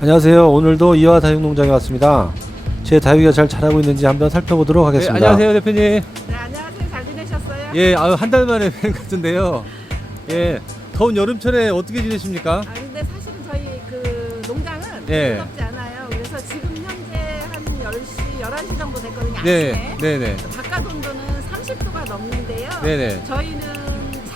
안녕하세요. 오늘도 이화 다육농장에 왔습니다. 제 다육이가 잘 자라고 있는지 한번 살펴보도록 네, 하겠습니다. 안녕하세요 대표님. 네, 안녕하세요. 잘 지내셨어요? 예, 아유 한 달 만에 뵌것 같은데요. 예, 더운 여름철에 어떻게 지내십니까? 아, 근데 사실은 저희 그 농장은 예. 뜨겁지 않아요. 그래서 지금 현재 한 10시, 11시 정도 됐거든요. 네, 아침에. 네, 네, 바깥 온도는 30도가 넘는데요. 네, 네, 저희는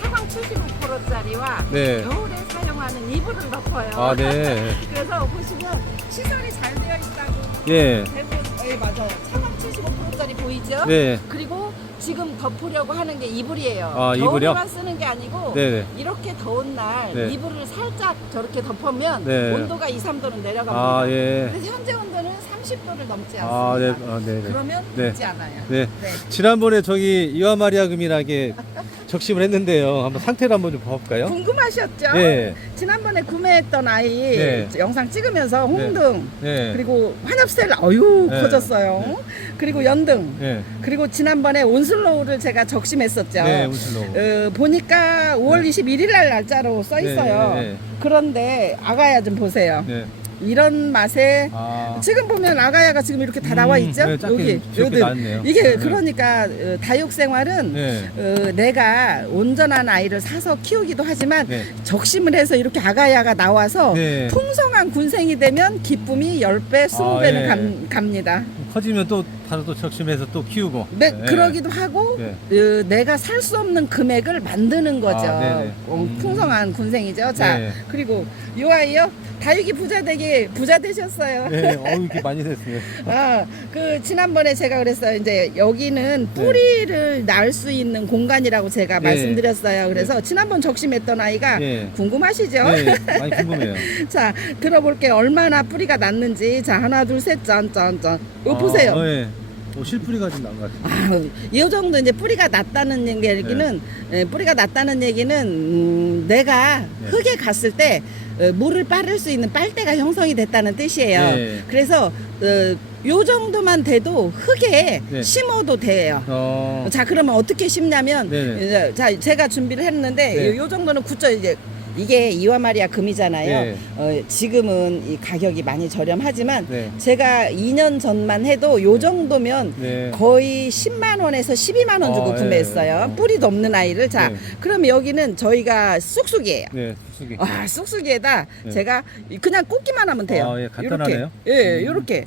차광 75%짜리와 네. 겨울에 하는 이불을 덮어요. 아, 네, 그래서 보시면 시설이 잘 되어 있다고 예, 대부분 예, 맞아요. 차광 75%짜리 보이죠? 네, 그리고 지금 덮으려고 하는 게 이불이에요. 아, 이불이요? 겨울에만 쓰는 게 아니고 네, 네. 이렇게 더운 날 네. 이불을 살짝 저렇게 덮으면 네. 온도가 2, 3도는 내려갑니다. 아, 예, 근데 현재 온도는 30도를 넘지 않습니다. 아, 네, 아, 네, 네. 그러면 네. 덥지 않아요. 네. 네. 지난번에 저기 이화 마리아 금이라게 적심을 했는데요. 한번 상태를 한번 좀 봐볼까요? 궁금하셨죠? 네, 지난번에 구매했던 아이 네. 영상 찍으면서 홍등 네, 그리고 환엽셀 어유 네. 커졌어요. 네. 그리고 연등 네, 그리고 지난번에 온슬로우를 제가 적심했었죠. 네, 우슬로. 어, 보니까 5월 21일 날 날짜로 써 있어요. 네, 네, 그런데 아가야 좀 보세요. 네. 이런 맛에 아, 지금 보면 아가야가 지금 이렇게 다 나와 음, 있죠? 네, 작게 여기 귀엽게 나왔네요. 이게 네. 그러니까 어, 다육 생활은 네, 어, 내가 온전한 아이를 사서 키우기도 하지만 네, 적심을 해서 이렇게 아가야가 나와서 네. 풍성한 군생이 되면 기쁨이 10배, 20배는 예. 감, 갑니다. 커지면 또 다른 또 적심해서 또 키우고. 네, 그러기도 하고 네. 어, 내가 살 수 없는 금액을 만드는 거죠. 아, 네네. 어, 음. 풍성한 군생이죠. 자, 네. 그리고 요 아이요. 다육이 부자 되기 부자 되셨어요. 네, 어 이렇게 많이 됐어요. 아, 그 지난번에 제가 그랬어요. 이제 여기는 뿌리를 낳을 수 있는 공간이라고 제가 네. 말씀드렸어요. 그래서 지난번 적심했던 아이가 네. 궁금하시죠? 네, 많이 궁금해요. 자, 들어볼게요. 얼마나 뿌리가 났는지. 자, 하나, 둘, 셋, 짠, 짠, 짠. 이거 보세요. 어, 네. 오, 실뿌리가 좀 난 것 같아요. 아, 이 정도 이제 뿌리가 났다는 얘기는 예, 뿌리가 났다는 얘기는 음, 내가 네. 흙에 갔을 때 어, 물을 빠를 수 있는 빨대가 형성이 됐다는 뜻이에요. 네. 그래서 어, 요 정도만 돼도 흙에 네. 심어도 돼요. 어, 자 그러면 어떻게 심냐면 네네. 이제 자 제가 준비를 했는데 네. 요, 요 정도는 굳죠 이제 이게 이와 마리아 금이잖아요. 네. 어, 지금은 이 가격이 많이 저렴하지만 네. 제가 2년 전만 해도 요 정도면 네. 거의 10만 원에서 12만 원 주고 아, 구매했어요. 예. 뿌리도 없는 아이를. 자, 네. 그럼 여기는 저희가 쑥쑥이에요. 네, 숙이. 아, 쑥쑥이에다 네. 제가 그냥 꽂기만 하면 돼요. 아, 예, 간단하네요. 요렇게. 예, 음. 요렇게.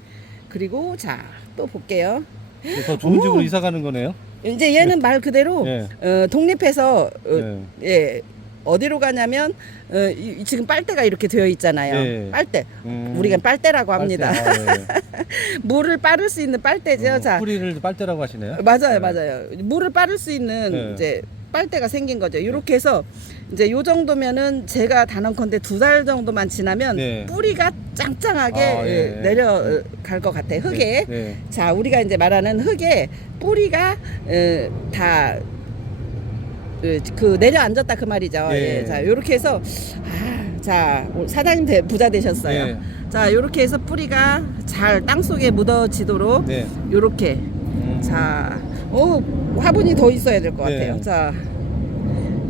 그리고 자, 또 볼게요. 네, 더 좋은 집으로. 이사 가는 거네요. 이제 얘는 말 그대로 네. 어, 독립해서 어, 네. 예. 어디로 가냐면 어, 이- 지금 빨대가 이렇게 되어 있잖아요. 네. 빨대. 음, 우리가 빨대라고 합니다. 빨대, 아, 예. 물을 빠를 수 있는 빨대죠. 어, 자, 뿌리를 빨대라고 하시네요. 맞아요, 네. 맞아요. 물을 빠를 수 있는 네. 이제 빨대가 생긴 거죠. 이렇게 해서 이제 요 정도면은 제가 단언컨대 두 달 정도만 지나면 네. 뿌리가 짱짱하게 아, 예. 예, 내려갈 것 같아요. 흙에. 네. 네. 자, 우리가 이제 말하는 흙에 뿌리가 어, 다. 그, 그 내려앉았다 그 말이죠. 네. 예. 자, 요렇게 해서 아, 자, 사장님 대- 부자 되셨어요. 네. 자, 요렇게 해서 뿌리가 잘 땅 속에 묻어지도록 네. 요렇게 음. 자, 어, 화분이 더 있어야 될것 네. 같아요. 자,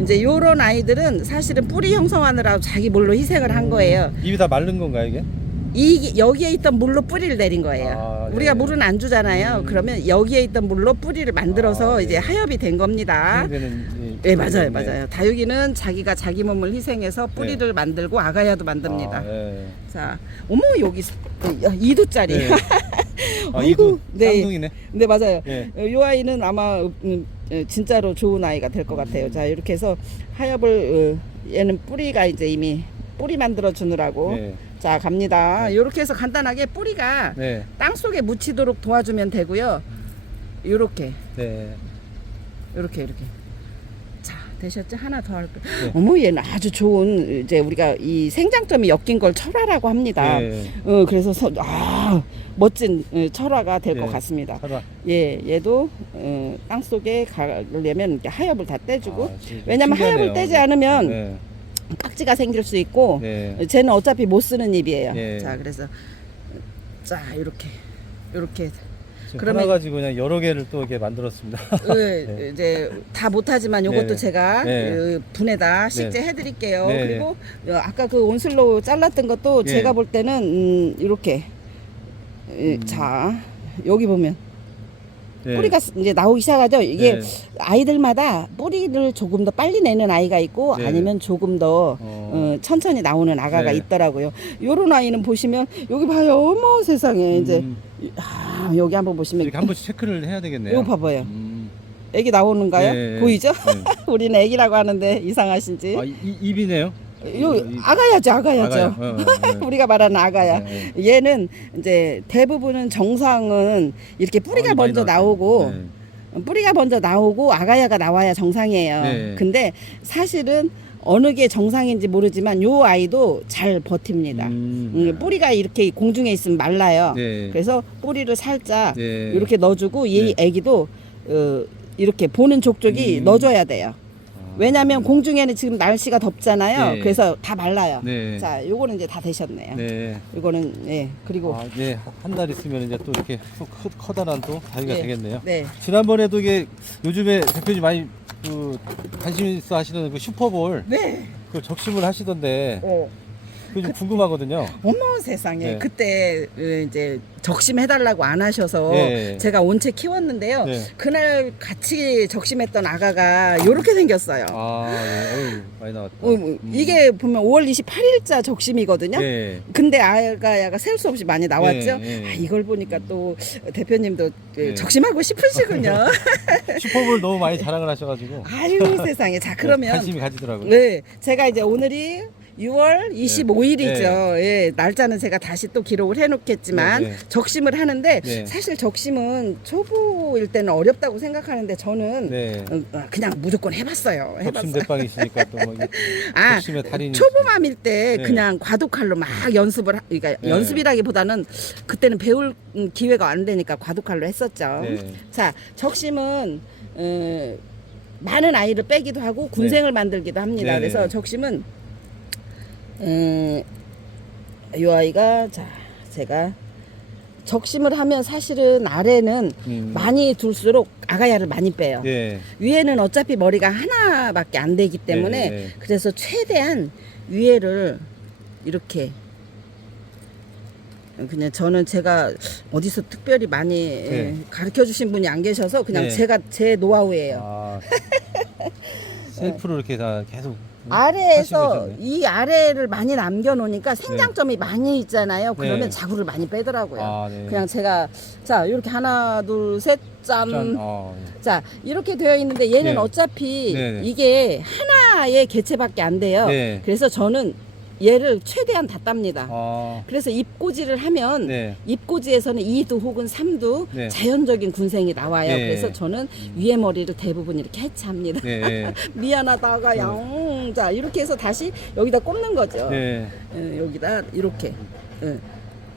이제 요런 아이들은 사실은 뿌리 형성하느라 자기 물로 희생을 한 거예요. 입이 다 마른 건가요, 이게? 이 여기에 있던 물로 뿌리를 내린 거예요. 아, 우리가 네. 물은 안 주잖아요. 음. 그러면 여기에 있던 물로 뿌리를 만들어서 아, 이제 네. 하엽이 된 겁니다. 되는 네, 맞아요, 맞아요. 다육이는 자기가 자기 몸을 희생해서 네. 뿌리를 만들고 아가야도 만듭니다. 아, 예. 자, 어머 여기 이두짜리. 네. 아, 네. 쌍둥이네. 네 맞아요. 예. 어, 요 아이는 아마 음, 어, 진짜로 좋은 아이가 될 것 같아요. 자 이렇게 해서 하엽을 어, 얘는 뿌리가 이제 이미 뿌리 만들어 주느라고 네. 자 갑니다. 네. 이렇게 해서 간단하게 뿌리가 네. 땅 속에 묻히도록 도와주면 되고요. 요렇게 네. 이렇게 자 되셨죠? 하나 더 할게요. 네. 어머 얘는 아주 좋은 이제 우리가 이 생장점이 엮인 걸 철화라고 합니다. 네. 어 그래서 서, 아 멋진 어, 철화가 될것 네. 같습니다. 살아. 예, 얘도 어, 땅 속에 가려면 이렇게 하엽을 다 떼주고 아, 진짜 왜냐면 신기하네요. 하엽을 떼지 않으면 네. 깍지가 생길 수 있고 네. 쟤는 어차피 못 쓰는 잎이에요. 네. 자, 그래서 자 이렇게 이렇게 그러면- 하나 가지고 그냥 여러 개를 또 이렇게 만들었습니다. 예, 이제 다 못하지만 요것도 네. 제가 네. 그 분에다 식재 해드릴게요. 네. 그리고 어, 아까 그 온슬로우 잘랐던 것도 네. 제가 볼 때는 음, 이렇게 예, 음. 자 여기 보면 네. 뿌리가 이제 나오기 시작하죠. 이게 네. 아이들마다 뿌리를 조금 더 빨리 내는 아이가 있고 네. 아니면 조금 더 어. 어, 천천히 나오는 아가가 네. 있더라고요. 요런 아이는 보시면 여기 봐요. 어머 세상에 이제 음, 아, 여기 한번 보시면 이렇게 한 번씩 체크를 해야 되겠네요. 이거 봐봐요. 음, 애기 나오는가요? 네. 보이죠? 네. 우리는 애기라고 하는데 이상하신지. 아, 이, 입이네요. 요 이- 아가야죠, 아가야죠. 아가요. 어, 어, 네. 우리가 말하는 아가야. 네, 얘는 이제 대부분은 정상은 이렇게 뿌리가 아, 많이 먼저 나왔어요. 나오고 네. 뿌리가 먼저 나오고 아가야가 나와야 정상이에요. 네. 근데 사실은 어느 게 정상인지 모르지만 요 아이도 잘 버팁니다. 음, 음, 뿌리가 이렇게 공중에 있으면 말라요. 네. 그래서 뿌리를 살짝 네. 이렇게 넣어주고 이 네. 애기도 어, 이렇게 보는 족족이 음. 넣어줘야 돼요. 아, 왜냐하면 공중에는 지금 날씨가 덥잖아요. 네. 그래서 다 말라요. 네. 자, 요거는 이제 다 되셨네요. 네. 이거는 예 그리고 아, 네. 한달 있으면 이제 또 이렇게 또 크, 커다란 또 다리가 네. 되겠네요. 네 지난번에도 이게 요즘에 대표님 많이 그 관심 있어 하시는 그 슈퍼볼 네. 그 적심을 하시던데 어. 그게 좀 궁금하거든요. 어머 세상에 네. 그때 어, 이제 적심해달라고 안 하셔서 네. 제가 온채 키웠는데요. 네. 그날 같이 적심했던 아가가 요렇게 생겼어요. 아, 네. 어유 많이 나왔다. 어, 뭐, 이게 보면 5월 28일자 적심이거든요. 네. 근데 아가 야가 셀 수 없이 많이 나왔죠. 네, 네. 아, 이걸 보니까 또 대표님도 네. 적심하고 싶으시군요. 슈퍼볼 너무 많이 자랑을 하셔가지고 아유 세상에. 자 그러면 관심이 가지더라고요. 네, 제가 이제 오늘이 6월 25일이죠. 네. 예, 날짜는 제가 다시 또 기록을 해놓겠지만 네, 네. 적심을 하는데 네. 사실 적심은 초보일 때는 어렵다고 생각하는데 저는 네. 어, 어, 그냥 무조건 해봤어요. 적심 해봤어요. 대빵이시니까 또뭐 아, 초보맘일 때 네. 그냥 과도칼로 막 연습을 하, 그러니까 네. 연습이라기보다는 그때는 배울 음, 기회가 안 되니까 과도칼로 했었죠. 네. 자 적심은 어, 많은 아이를 빼기도 하고 군생을 만들기도 합니다. 네, 그래서 네. 적심은 음, 이 아이가 자 제가 적심을 하면 사실은 아래는 음. 많이 둘수록 아가야를 많이 빼요. 네. 위에는 어차피 머리가 하나밖에 안 되기 때문에 네, 네. 그래서 최대한 위에를 이렇게 그냥 저는 제가 어디서 특별히 많이 네. 가르쳐 주신 분이 안 계셔서 그냥 네. 제가 제 노하우예요. 아, 셀프로 이렇게 다 계속 음, 아래에서 하시고 계셨네. 이 아래를 많이 남겨 놓으니까 생장점이 많이 있잖아요. 그러면 네. 자구를 많이 빼더라고요. 아, 네. 그냥 제가 자 이렇게 하나 둘셋 짠. 짠. 아, 자 이렇게 되어 있는데 얘는 네. 어차피 네. 이게 하나의 개체밖에 안 돼요. 네. 그래서 저는 얘를 최대한 다 땁니다. 아, 그래서 입꼬지를 하면 네. 입꼬지에서는 2두 혹은 3두 네. 자연적인 군생이 나와요. 네. 그래서 저는 위에 머리를 대부분 이렇게 해체합니다. 네. 미안하다가 양. 자 이렇게 해서 다시 여기다 꼽는 거죠. 네. 예, 여기다 이렇게. 예,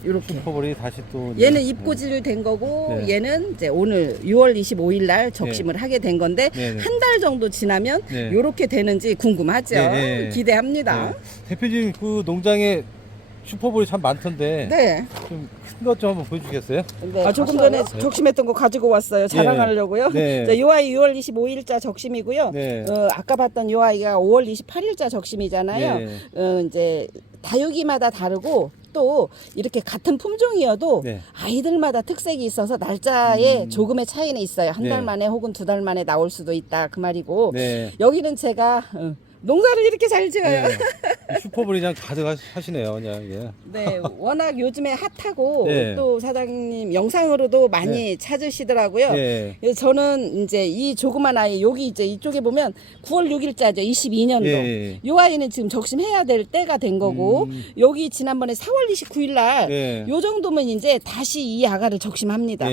이렇게. 슈퍼볼이 다시 또 얘는 입꼬지를 된 거고 네. 얘는 이제 오늘 6월 25일 날 적심을 하게 된 건데 네, 네. 한 달 정도 지나면 네. 요렇게 되는지 궁금하죠. 네, 네. 기대합니다. 네. 대표님 그 농장에 슈퍼볼이 참 많던데 네. 좀 큰 것 좀 한번 보여주겠어요? 아, 조금 전에 적심했던 거 가지고 왔어요. 자랑하려고요. 네. 자, 요 아이 6월 25일자 적심이고요. 네. 어, 아까 봤던 요 아이가 5월 28일자 적심이잖아요. 네. 어, 이제 다육이마다 다르고 또 이렇게 같은 품종이어도 네. 아이들마다 특색이 있어서 날짜에 음. 조금의 차이는 있어요. 한달 네. 만에 혹은 두 달 만에 나올 수도 있다 그 말이고 네. 여기는 제가 어, 농사를 이렇게 잘 지어요. 네. 이 슈퍼볼이 그냥 가득 하시네요, 그냥 예. 네, 워낙 요즘에 핫하고 네. 또 사장님 영상으로도 많이 찾으시더라고요. 예. 그래서 저는 이제 이 조그만 아이 여기 이제 이쪽에 보면 9월 6일자죠. 22년도. 예. 요 아이는 지금 적심해야 될 때가 된 거고 음. 여기 지난번에 4월 29일 날 네. 요 정도면 이제 다시 이 아가를 적심합니다.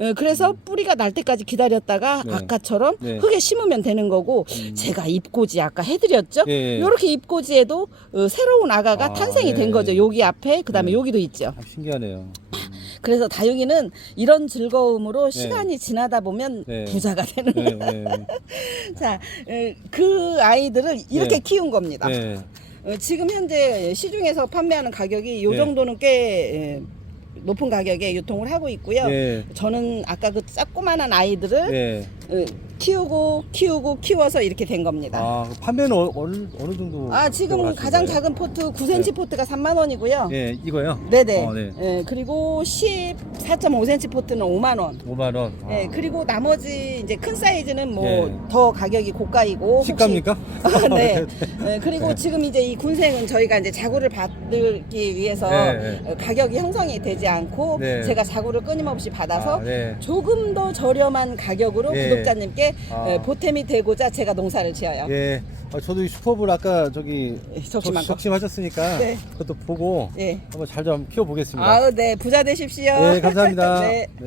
예. 어, 그래서 뿌리가 날 때까지 기다렸다가 네. 아까처럼 네. 흙에 심으면 되는 거고 음. 제가 입꼬지 아까 해드렸죠. 예. 이렇게 입꼬지에도 어, 새로운 아가가 아, 탄생이 된 네. 거죠. 여기 앞에 그다음에 네. 여기도 있죠. 참 신기하네요. 그래서 다육이는 이런 즐거움으로 시간이 지나다 보면 네. 부자가 되는 네. 네. 자, 에, 그 아이들을 이렇게 네. 키운 겁니다. 네. 어, 지금 현재 시중에서 판매하는 가격이 요 네. 정도는 꽤 에, 높은 가격에 유통을 하고 있고요. 예. 저는 아까 그 조그만한 아이들을 예. 어, 키우고 키우고 키워서 이렇게 된 겁니다. 아, 판매는 어, 어느, 어느 정도? 아, 지금 가장 거예요? 작은 포트 9cm 네. 포트가 3만 원이고요. 예, 이거요? 네네. 어, 네. 예, 그리고 14.5cm 포트는 5만 원. 5만 원. 아. 예, 그리고 나머지 이제 큰 사이즈는 뭐 예. 더 가격이 고가이고. 혹시- 식갑니까? 네. 예, 그리고 지금 이제 이 군생은 저희가 이제 자구를 받기 위해서 네, 어, 가격이 형성이 되지 않고 네. 제가 자구를 끊임없이 받아서 아, 네. 조금 더 저렴한 가격으로 예. 구독자님께 아. 어, 보탬이 되고자 제가 농사를 지어요. 예. 아, 저도 이 슈퍼볼 아까 저기 예, 적심한 거. 적심하셨으니까 네. 그것도 보고 예. 한번 잘 좀 키워 보겠습니다. 아우, 네. 부자 되십시오. 네, 감사합니다. 네. 네.